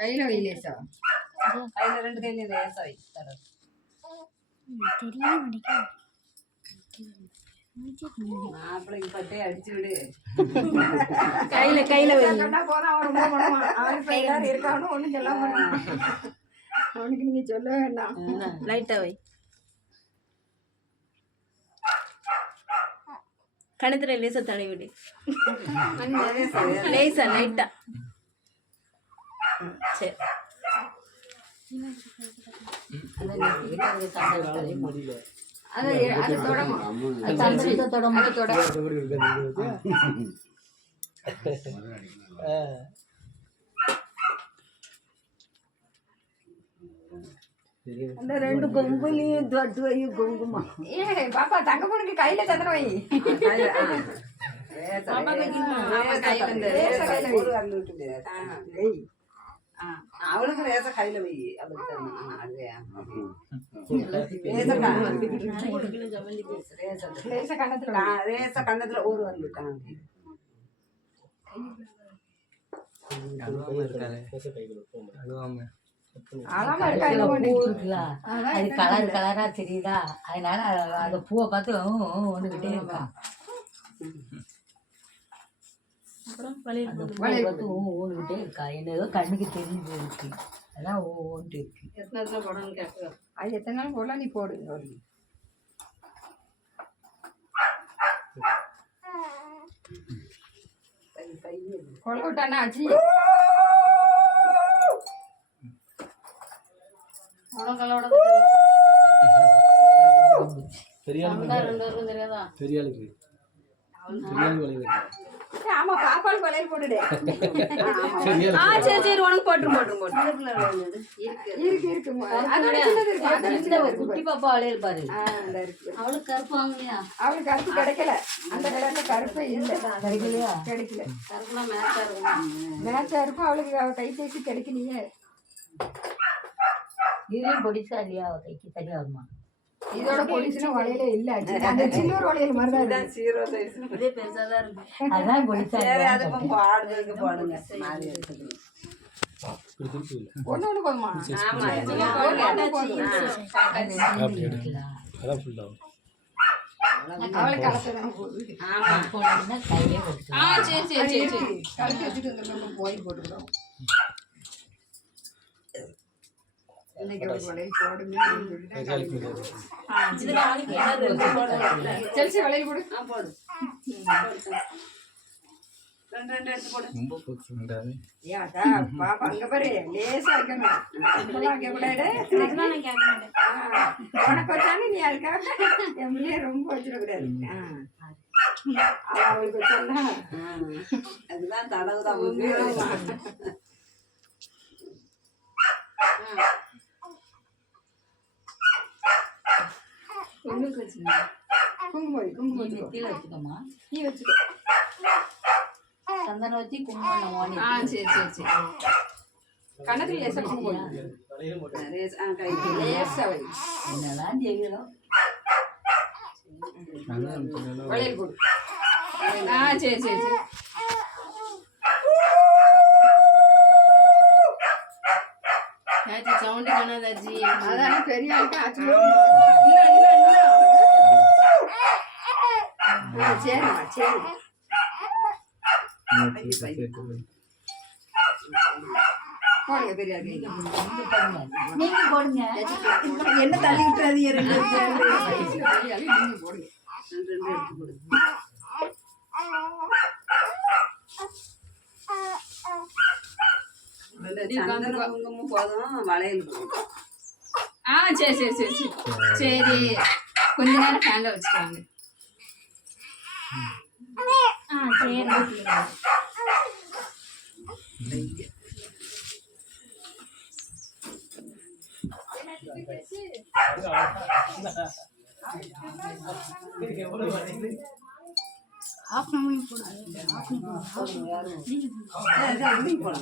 கையில வை லேசா. கையில 2 கையில லேசா வை. மாப்பிள்ளைக்கு பட்டே அடிச்சு விடு. கையில வை. இருக்கானு ஒண்ணு சொல்லாம அவனுக்கு நீங்க சொல்ல வேண்டாம். லைட்டா வை. கணத்துல லேசா தடவி விடு. லேசா லைட்டா. சரி. அது தொடமா. அது தொடமா. அது தொட. அந்த 2 கொங்குலையும் தொட்டு வை குங்குமம். பாப்பா தங்க பொண்ணுக்கு கையில சந்திர வை. அவளுக்கு ரேச கையில வை. ரேச கண்ணத்துல ஒரு வரலுட்டாங்க. அது கலர் கலரா தெரியுதா, அதனால அந்த பூவை பார்த்து வந்துகிட்டே இருக்கா. அந்த பூவை பார்த்து ஓடிக்கிட்டே இருக்கா. என்னதோ கண்ணுக்கு தெரிஞ்சு இருக்கு, அதான் ஓன்ட்டு இருக்கு. எத்தனை போடணும்னு கேட்க. அது எத்தனை நாள் போடலாம், நீ போடு. கொலை விட்டானா ஆச்சு. ஆமா பாப்பாளுக்கு வளையல் போட்டுடு. சரி சரி உனக்கு போட்டு குட்டி பாப்பா வளையல் பாரு. அவளுக்கு கருப்பு வாங்கலையா? அவளுக்கு கருப்பு கிடைக்கல. அந்த கலர்ல கருப்பே இல்லை. கிடைக்கலையா? கிடைக்கல. மேட்சா இருக்கும். அவளுக்கு அவ கை தேய்ச்சி கிடைக்கலையே. இதையும் பொடிசா இல்லையா? அவ கைக்கு சரியா வருமா? இதோட பொடிச்சுனா வளையலே இல்ல. அந்த சில்வர் வளையல் மாதிரி தான். சீரோ சைஸ் இதே பெருசாதான் இருக்கு. அதான் பொடிசா. சரி அதுக்கு பாடுறதுக்கு போடுங்க. ஒண்ணு போதுமா? ஆமா அவளுக்கு கலசதான் போகுது. ஆமா போனா கையிலே போட்டு. சரி கலக்கி வச்சுட்டு வந்து போய் போட்டுக்கிறோம். இன்னைக்கு வளையல் போடுங்க. செல்சி வளையல் போடு. போடு. 2 எடுத்து போடு. ஏடா பாப்பா அங்க பாரு லேசா வைக்கணும். இப்பலாம் கேட்க கூடாது. உனக்கு வச்சானே நீ அதுக்காக எம்எல்ஏ ரொம்ப வச்சிடக்கூடாது. அவளுக்கு வச்சா அதுதான் தடவுதான். குங்குமம் கீழே வச்சுக்கோமா. நீ வச்சுக்கோ. சந்தனம் வச்சு குங்குமம். சரி கணத்துல லேசா குங்குமம். லேசா வை. என்னதான் செய்யணும். வளையல் போடு. சரி சவுண்ட் காணாதாச்சி. அதான் பெரிய ஆளுக்கு ஆச்சு. சரிம்மா சரி. போடுங்க பெரிய ஆளுக்கு. நீங்க போடுங்க. என்ன தள்ளி விட்டுறாதீங்க. 2 நீங்க போடுங்க. 2 எடுத்து போடு. சந்தன குங்குமம் போதும். வளையல் போடும். சரி கொஞ்ச நேரம் ஃபேன்ல வச்சுட்டாங்க. ஆஃப் பண்ணி போடு.